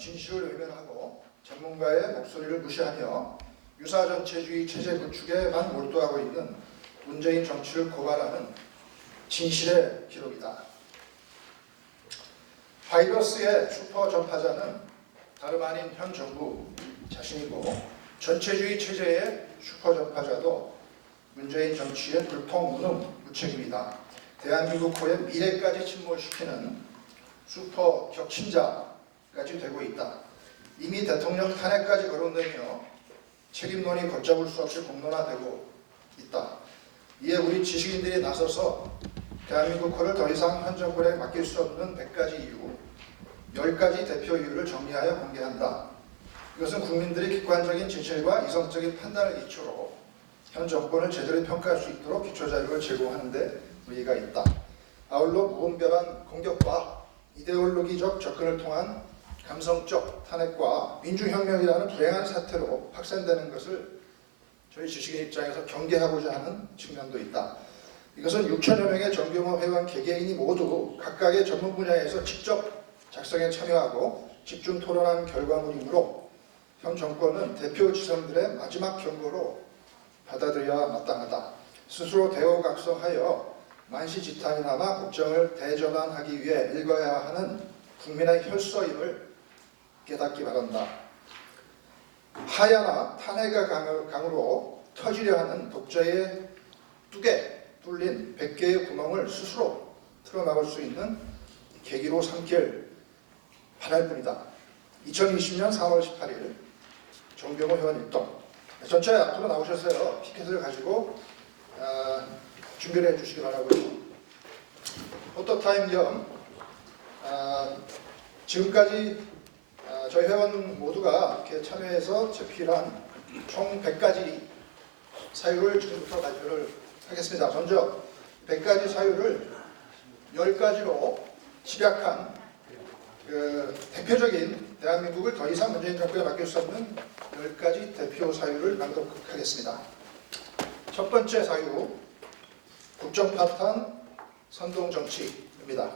진실을 외면하고 전문가의 목소리를 무시하며 유사 전체주의 체제 구축에만 몰두하고 있는 문재인 정치를 고발하는 진실의 기록이다. 바이러스의 슈퍼 전파자는 다름 아닌 현 정부 자신이고 전체주의 체제의 슈퍼 전파자도 문재인 정치의 불통 무능 무책임이다. 대한민국 호의 미래까지 침몰시키는 슈퍼 격침자 까지 되고 있다. 이미 대통령 탄핵까지 거론되며 책임론이 걷잡을 수 없이 공론화되고 있다. 이에 우리 지식인들이 나서서 대한민국호를 더 이상 현 정권에 맡길 수 없는 100가지 이유, 10가지 대표 이유를 정리하여 공개한다. 이것은 국민들이 객관적인 진실과 이성적인 판단을 기초로 현 정권을 제대로 평가할 수 있도록 기초자료를 제공하는 데 의의가 있다. 아울러 무분별한 공격과 이데올로기적 접근을 통한 감성적 탄핵과 민주혁명이라는 불행한 사태로 확산되는 것을 저희 지식인 입장에서 경계하고자 하는 측면도 있다. 이것은 6천여 명의 정경호 회원 개개인이 모두 각각의 전문 분야에서 직접 작성에 참여하고 집중 토론한 결과물이므로 현 정권은 대표 지성들의 마지막 경고로 받아들여야 마땅하다. 스스로 대호각성하여 만시지탄이나마 국정을 대전환하기 위해 읽어야 하는 국민의 혈서임을 깨닫기 바란다. 하야나 탄핵의 강- 강으로 터지려 하는 독자의 뚝에 뚫린 100개의 구멍을 스스로 틀어막을 수 있는 계기로 삼길 바랄 뿐이다. 2020년 4월 18일 정경호 회원 일동 전체 앞으로 나오셔서요 피켓을 가지고 아, 준비를 해주시기 바라고요. 포토타임 겸 아, 지금까지 아, 저희 회원 모두가 이렇게 참여해서 제필한 총 100가지 사유를 지금부터 발표를 하겠습니다. 먼저 100가지 사유를 10가지로 집약한 그 대표적인 대한민국을 더 이상 문재인 정권에 맡길 수 없는 10가지 대표 사유를 낭독하겠습니다. 첫 번째 사유, 국정 파탄, 선동 정치입니다.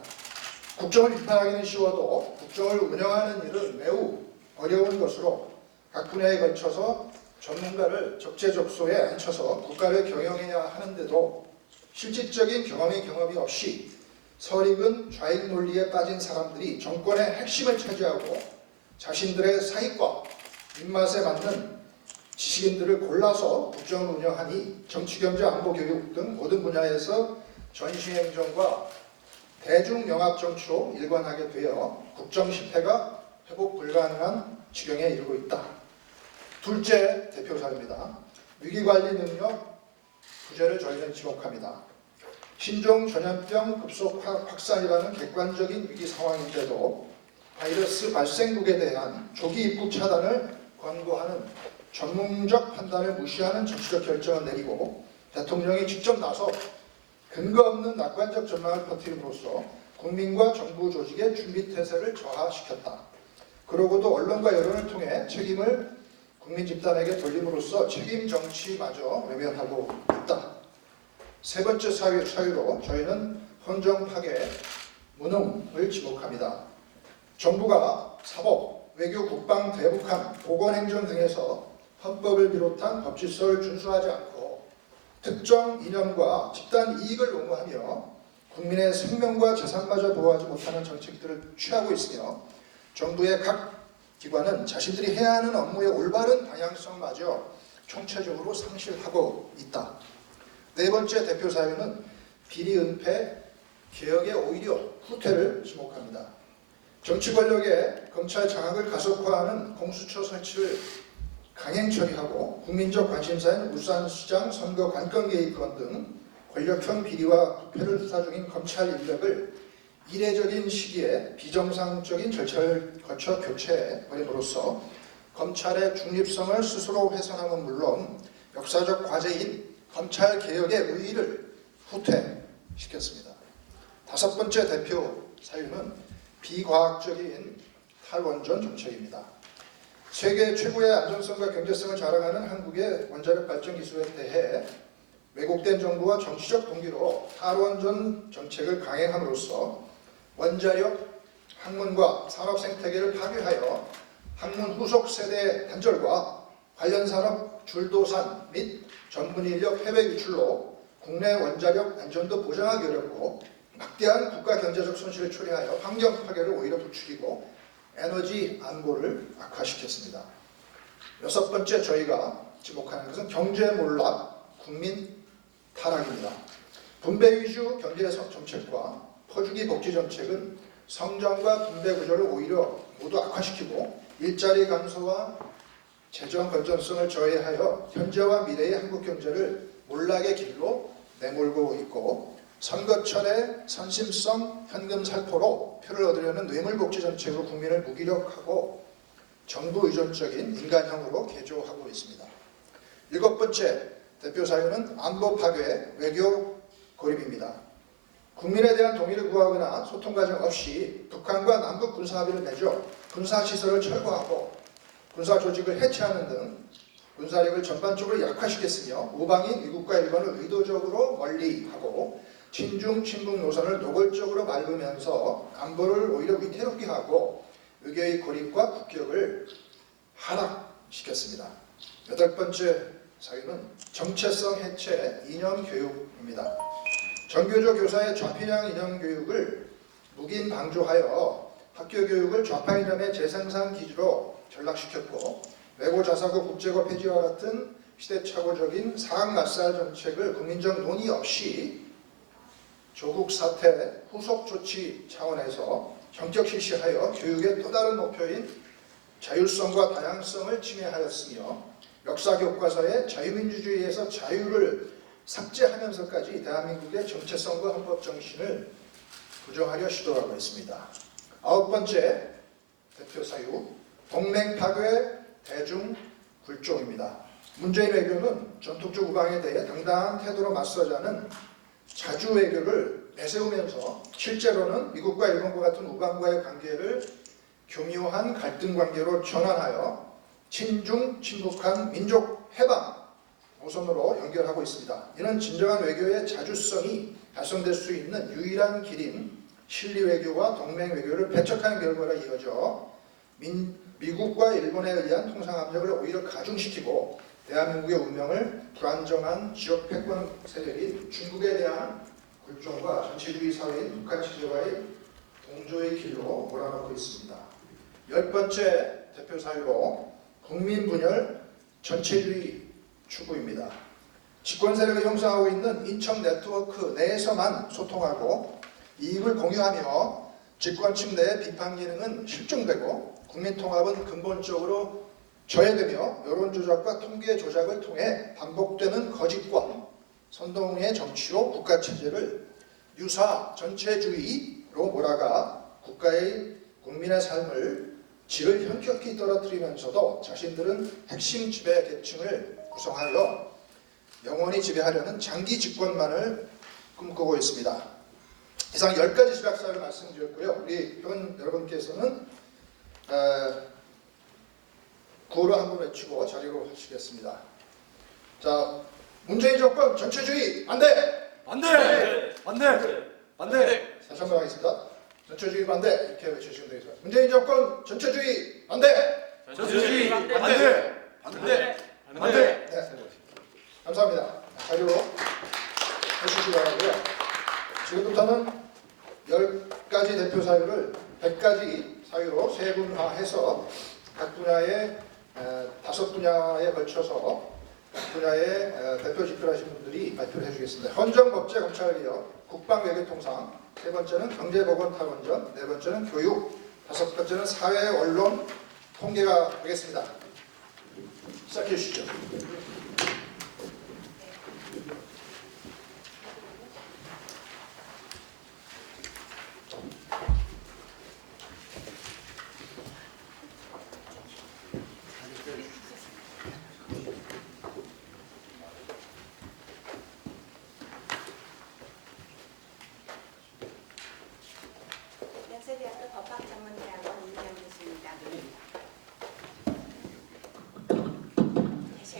국정을 비판하기는 쉬워도 국정을 운영하는 일은 매우 어려운 것으로 각 분야에 걸쳐서 전문가를 적재적소에 앉혀서 국가를 경영해야 하는데도 실질적인 경험이 경험이 없이 설익은 좌익 논리에 빠진 사람들이 정권의 핵심을 차지하고 자신들의 사익과 입맛에 맞는 지식인들을 골라서 국정을 운영하니 정치, 경제, 안보, 교육 등 모든 분야에서 전시행정과 대중영합 정치로 일관하게 되어 국정 실패가 회복 불가능한 지경에 이르고 있다. 둘째 대표 사례입니다. 위기관리 능력 부재를 저희는 지목합니다. 신종 전염병 급속 확- 확산이라는 객관적인 위기 상황인데도 바이러스 발생국에 대한 조기 입국 차단을 권고하는 전문적 판단을 무시하는 정치적 결정을 내리고 대통령이 직접 나서 근거 없는 낙관적 전망을 퍼뜨림으로써 국민과 정부 조직의 준비 태세를 저하시켰다. 그러고도 언론과 여론을 통해 책임을 국민 집단에게 돌림으로써 책임 정치마저 외면하고 있다. 세 번째 사유, 사유로 저희는 헌정 파괴, 무능을 지목합니다. 정부가 사법, 외교, 국방, 대북한, 보건행정 등에서 헌법을 비롯한 법질서를 준수하지 않고 특정 이념과 집단 이익을 옹호하며 국민의 생명과 재산마저 보호하지 못하는 정책들을 취하고 있으며 정부의 각 기관은 자신들이 해야 하는 업무의 올바른 방향성마저 총체적으로 상실하고 있다. 네 번째 대표 사유는 비리 은폐 개혁의 오히려 후퇴를 지목합니다. 정치 권력의 검찰 장악을 가속화하는 공수처 설치를 강행 처리하고 국민적 관심사인 울산시장 선거 관건 개입건 등 권력형 비리와 부패를 수사 중인 검찰 인력을 이례적인 시기에 비정상적인 절차를 거쳐 교체해 버림으로써 검찰의 중립성을 스스로 훼손함은 물론 역사적 과제인 검찰 개혁의 의의를 후퇴시켰습니다. 다섯 번째 대표 사유는 비과학적인 탈원전 정책입니다. 세계 최고의 안전성과 경제성을 자랑하는 한국의 원자력 발전 기술에 대해 왜곡된 정부와 정치적 동기로 탈원전 정책을 강행함으로써 원자력 학문과 산업 생태계를 파괴하여 학문 후속 세대 단절과 관련 산업 줄도산 및 전문 인력 해외 유출로 국내 원자력 안전도 보장하기 어렵고 막대한 국가 경제적 손실을 초래하여 환경 파괴를 오히려 부추기고 에너지 안보를 악화시켰습니다. 여섯 번째 저희가 지목하는 것은 경제 몰락, 국민 타락입니다. 분배 위주 경제 정책과 퍼주기 복지 정책은 성장과 분배 구조를 오히려 모두 악화시키고 일자리 감소와 재정 건전성을 저해하여 현재와 미래의 한국 경제를 몰락의 길로 내몰고 있고 선거철에 선심성 현금 살포로 표를 얻으려는 뇌물복지 정책으로 국민을 무기력하고 정부 의존적인 인간형으로 개조하고 있습니다. 일곱 번째 대표 사유는 안보 파괴, 외교 고립입니다. 국민에 대한 동의를 구하거나 소통 과정 없이 북한과 남북 군사 합의를 맺어 군사 시설을 철거하고 군사 조직을 해체하는 등 군사력을 전반적으로 약화시켰으며 우방인 미국과 일본을 의도적으로 멀리하고 친중 친북 노선을 노골적으로 밟으면서 안보를 오히려 위태롭게 하고 의교의 고립과 국격을 하락시켰습니다. 여덟 번째 사유는 정체성 해체 이념 교육입니다. 정교조 교사의 좌편향 이념 교육을 묵인 방조하여 학교 교육을 좌파 이념의 재생산 기지로 전락시켰고 외고 자사고 국제고 폐지와 같은 시대착오적인 사학 맞살 정책을 국민적 논의 없이 조국 사태 후속 조치 차원에서 전격 실시하여 교육의 또 다른 목표인 자율성과 다양성을 침해하였으며 역사 교과서에 자유민주주의에서 자유를 삭제하면서까지 대한민국의 정체성과 헌법 정신을 부정하려 시도하고 있습니다. 아홉 번째 대표 사유 동맹 파괴 대중 굴종입니다. 문재인 외교는 전통적 우방에 대해 당당한 태도로 맞서자는 자주 외교를 내세우면서 실제로는 미국과 일본과 같은 우방과의 관계를 교묘한 갈등 관계로 전환하여 친중 친북한 민족 해방 노선으로 연결하고 있습니다. 이는 진정한 외교의 자주성이 달성될 수 있는 유일한 길인 실리 외교와 동맹 외교를 배척하는 결과가 이어져 민, 미국과 일본에 의한 통상 압력을 오히려 가중시키고 대한민국의 운명을 불안정한 지역 패권 세력인 중국에 대한 굴종과 전체주의 사회인 북한 체제와의 동조의 길로 몰아넣고 있습니다. 열 번째 대표 사유로 국민 분열 전체주의 추구입니다. 집권 세력을 형성하고 있는 인척 네트워크 내에서만 소통하고 이익을 공유하며 집권층 내 비판 기능은 실종되고 국민 통합은 근본적으로 저해되며 여론 조작과 통계 조작을 통해 반복되는 거짓과 선동의 정치로 국가 체제를 유사 전체주의로 몰아가 국가의 국민의 삶을 질을 현격히 떨어뜨리면서도 자신들은 핵심 지배 계층을 구성하여 영원히 지배하려는 장기 집권만을 꿈꾸고 있습니다. 이상 10가지 지략사를 말씀드렸고요. 우리 여러분께서는 에, 구호를 한 번 외치고 자리로 하시겠습니다. 자, 문재인 정권 전체주의 반대! 안돼 안돼 안돼 다시 한 번 하겠습니다. 전체주의 반대 이렇게 외치시면 되겠습니다. 문재인 정권 전체주의 반대! 전체주의 안돼 안돼 안돼 네, 감사합니다. 자료로 해주시기 바라고요. 지금부터는 10가지 대표 사유를 100가지 사유로 세분화해서 각 분야의 에, 다섯 분야에 걸쳐서 각 분야의 에, 대표 집필하신 분들이 발표를 해주겠습니다. 헌정 법제 검찰개혁, 국방 외교 통상, 세 번째는 경제보건 탈원전, 네 번째는 교육, 다섯 번째는 사회 언론 통계가 되겠습니다. 시작해 주시죠. 연세대학교 법학전문대학원 이희영 교수입니다. 다시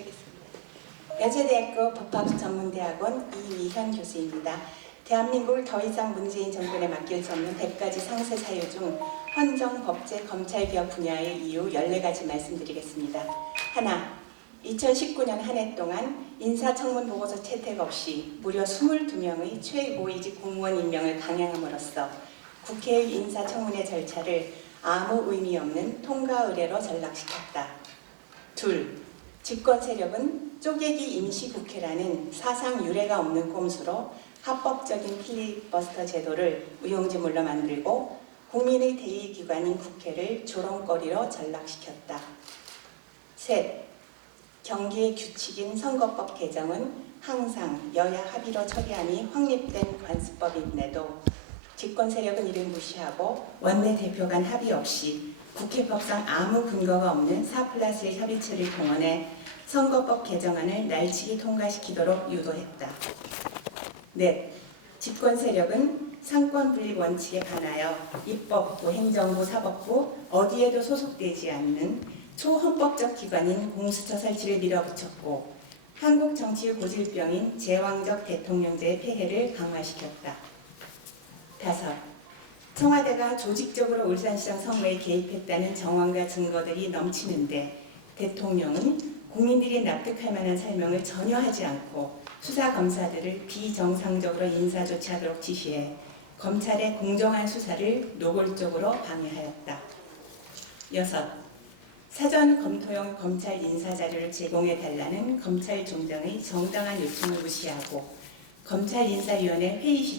연세대학교 법학전문대학원 이미현 교수입니다. 대한민국을 더 이상 문재인 정권에 맡길 수 없는 100가지 상세 사유 중 헌정, 법제, 검찰개혁 분야의 이유 14가지 말씀드리겠습니다. 하나, 2019년 한 해 동안 인사청문 보고서 채택 없이 무려 22명의 최고위직 공무원 임명을 강행함으로써 국회의 인사청문회 절차를 아무 의미 없는 통과 의례로 전락시켰다. 둘, 집권 세력은 쪼개기 임시국회라는 사상 유례가 없는 꼼수로 합법적인 필리버스터 제도를 무용지물로 만들고 국민의 대의기관인 국회를 조롱거리로 전락시켰다. 셋, 경기의 규칙인 선거법 개정은 항상 여야 합의로 처리하니 확립된 관습법인데도 집권 세력은 이를 무시하고 원내 대표 간 합의 없이 국회법상 아무 근거가 없는 4 플러스 1 협의체를 동원해 선거법 개정안을 날치기 통과시키도록 유도했다. 넷, 집권 세력은 상권 분립 원칙에 반하여 입법부, 행정부, 사법부 어디에도 소속되지 않는 초헌법적 기관인 공수처 설치를 밀어붙였고 한국 정치의 고질병인 제왕적 대통령제의 폐해를 강화시켰다. 다섯, 청와대가 조직적으로 울산시장 선거에 개입했다는 정황과 증거들이 넘치는데 대통령은 국민들이 납득할 만한 설명을 전혀 하지 않고 수사 검사들을 비정상적으로 인사 조치하도록 지시해 검찰의 공정한 수사를 노골적으로 방해하였다. 여섯, 사전 검토용 검찰 인사 자료를 제공해 달라는 검찰총장의 정당한 요청을 무시하고 검찰 인사위원회 회의 시절